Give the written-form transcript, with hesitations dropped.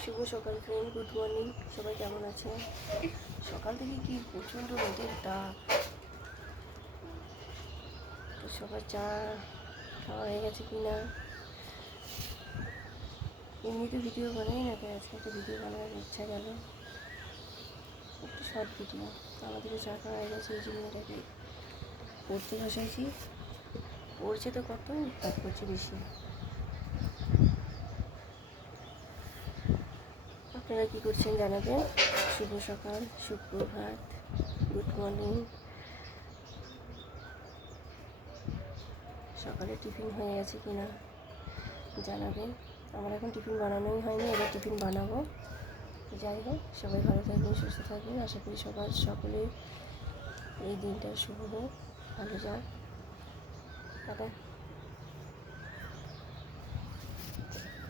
শুভ সকাল friend, good morning. সবাই কেমন আছে? সকাল থেকে কি প্রচণ্ড রোদের তাপ। তো সবার চা খাওয়া হয়ে গেছে কি না? এমনিতে ভিডিও বানাই না, তাই আজকে একটা ভিডিও বানানোর ইচ্ছা গেল, একটু শর্ট ভিডিও। আমাদেরও চা খাওয়া হয়ে গেছে, এই জন্য এটাকে পড়তে বসাইছি। পড়ছে তো কত, তাপ করছে বেশি। আপনারা কী করছেন জানাবেন। শুভ সকাল, সুপ্রভাত, গুড মর্নিং। সকালে টিফিন হয়ে গেছে কি না জানাবেন। আমার এখন টিফিন বানানোই হয়নি, এবার টিফিন বানাবো। যাই হোক, সবাই ভালো থাকবেন, সুস্থ থাকবেন। আশা করি সকলের এই দিনটা শুভ হোক, ভালো যাক। টাটা।